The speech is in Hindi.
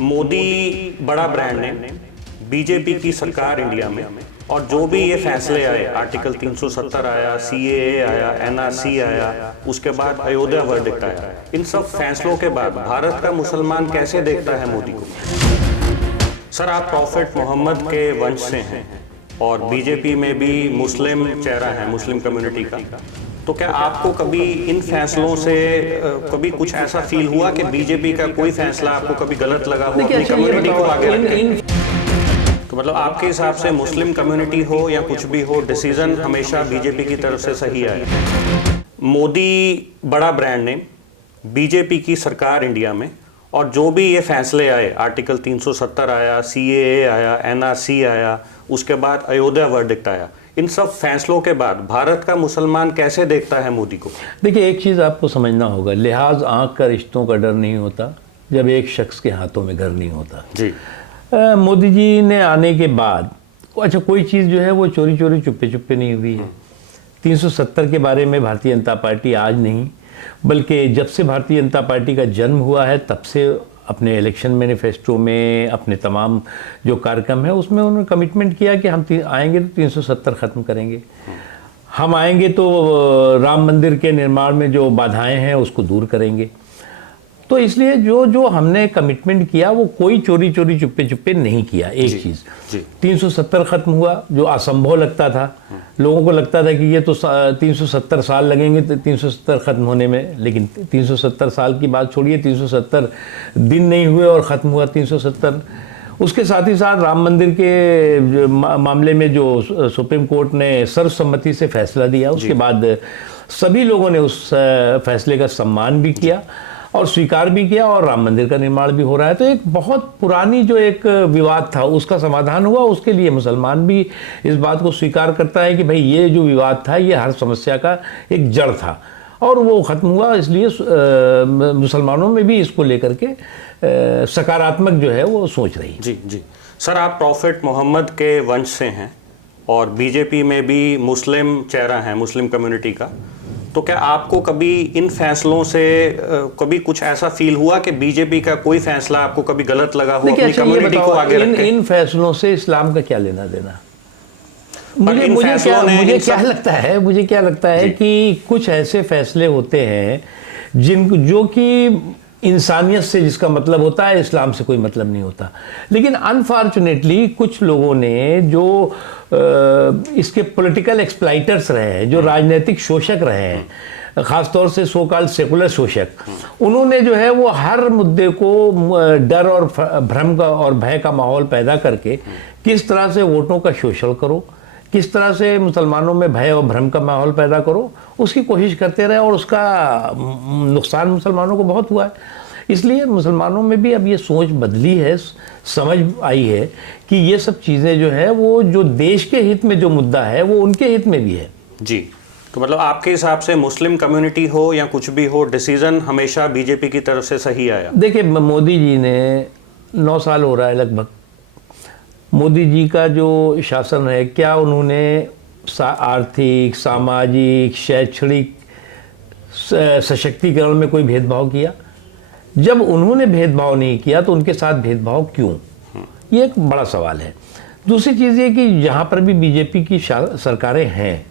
मोदी बड़ा ब्रांड नेम, बीजेपी की सरकार इंडिया में, और जो भी ये फैसले आए, आर्टिकल 370 आया, सीएए आया, एनआरसी आया, उसके बाद अयोध्या वर्डिक्ट आया, इन सब फैसलों के बाद भारत का मुसलमान कैसे देखता है मोदी को? सर, आप प्रॉफिट मोहम्मद के वंश से हैं और बीजेपी में भी मुस्लिम चेहरा है, मुस्लिम कम्युनिटी का, तो क्या आपको कभी इन फैसलों से कभी कुछ ऐसा फील हुआ कि बीजेपी का कोई फैसला आपको कभी गलत लगा हो अपनी कम्युनिटी को आगे रखकर? तो मतलब आपके हिसाब से मुस्लिम कम्युनिटी हो या कुछ भी हो, डिसीजन हमेशा बीजेपी की तरफ से सही आया। मोदी बड़ा ब्रांड नेम, बीजेपी की सरकार इंडिया में, और जो भी ये फैसले आए, आर्टिकल 370 आया, सीएए आया, एनआरसी आया, उसके बाद अयोध्या वर्डिक्ट आया, इन सब फैसलों के बाद भारत का मुसलमान कैसे देखता है मोदी को? देखिए, एक चीज़ आपको समझना होगा, लिहाज आँख का रिश्तों का डर नहीं होता जब एक शख्स के हाथों में घर नहीं होता। जी। मोदी जी ने आने के बाद अच्छा, कोई चीज़ जो है वो चोरी चोरी चुप्पे चुप्पे नहीं हुई है। 370 के बारे में भारतीय जनता पार्टी आज नहीं, बल्कि जब से भारतीय जनता पार्टी का जन्म हुआ है तब से अपने इलेक्शन मैनिफेस्टो में, अपने तमाम जो कार्यक्रम है उसमें उन्होंने कमिटमेंट किया कि हम आएंगे तो 370 ख़त्म करेंगे, हम आएंगे तो राम मंदिर के निर्माण में जो बाधाएं हैं उसको दूर करेंगे। तो इसलिए जो जो हमने कमिटमेंट किया वो कोई चोरी चोरी चुप्पे चुप्पे नहीं किया। एक चीज़ 370 ख़त्म हुआ जो असंभव लगता था, लोगों को लगता था कि ये तो 370 साल लगेंगे 370 ख़त्म होने में, लेकिन 370 साल की बात छोड़िए, 370 दिन नहीं हुए और ख़त्म हुआ 370। उसके साथ ही साथ राम मंदिर के मामले में जो सुप्रीम कोर्ट ने सर्वसम्मति से फैसला दिया, उसके बाद सभी लोगों ने उस फैसले का सम्मान भी किया और स्वीकार भी किया और राम मंदिर का निर्माण भी हो रहा है। तो एक बहुत पुरानी जो एक विवाद था उसका समाधान हुआ। उसके लिए मुसलमान भी इस बात को स्वीकार करता है कि भाई ये जो विवाद था ये हर समस्या का एक जड़ था और वो ख़त्म हुआ। इसलिए मुसलमानों में भी इसको लेकर के सकारात्मक जो है वो सोच रही है। जी जी। सर, आप प्रॉफिट मोहम्मद के वंश से हैं और बीजेपी में भी मुस्लिम चेहरा है, मुस्लिम कम्युनिटी का, तो क्या आपको कभी इन फैसलों से कभी कुछ ऐसा फील हुआ कि बीजेपी का कोई फैसला आपको कभी गलत लगा हो अपनी कम्युनिटी को आगे रखकर? इन फैसलों से इस्लाम का क्या लेना देना? मुझे क्या लगता है कि कुछ ऐसे फैसले होते हैं जो कि इंसानियत से, जिसका मतलब होता है इस्लाम से कोई मतलब नहीं होता। लेकिन अनफॉर्चुनेटली कुछ लोगों ने जो इसके पॉलिटिकल एक्सप्लाइटर्स रहे हैं, जो राजनीतिक शोषक रहे हैं, ख़ासतौर से सो कॉल्ड सेकुलर शोषक, उन्होंने जो है वो हर मुद्दे को डर और भ्रम का और भय का माहौल पैदा करके किस तरह से वोटों का शोषण करो, किस तरह से मुसलमानों में भय और भ्रम का माहौल पैदा करो, उसकी कोशिश करते रहे और उसका नुकसान मुसलमानों को बहुत हुआ है। इसलिए मुसलमानों में भी अब ये सोच बदली है, समझ आई है कि ये सब चीज़ें जो है वो जो देश के हित में जो मुद्दा है वो उनके हित में भी है। जी। तो मतलब आपके हिसाब से मुस्लिम कम्युनिटी हो या कुछ भी हो, डिसीजन हमेशा बीजेपी की तरफ से सही आया? देखिए, मोदी जी ने 9 साल हो रहा है लगभग, मोदी जी का जो शासन है, क्या उन्होंने आर्थिक, सामाजिक, शैक्षणिक सशक्तिकरण में कोई भेदभाव किया? जब उन्होंने भेदभाव नहीं किया तो उनके साथ भेदभाव क्यों? ये एक बड़ा सवाल है। दूसरी चीज़ ये कि जहाँ पर भी बीजेपी की सरकारें हैं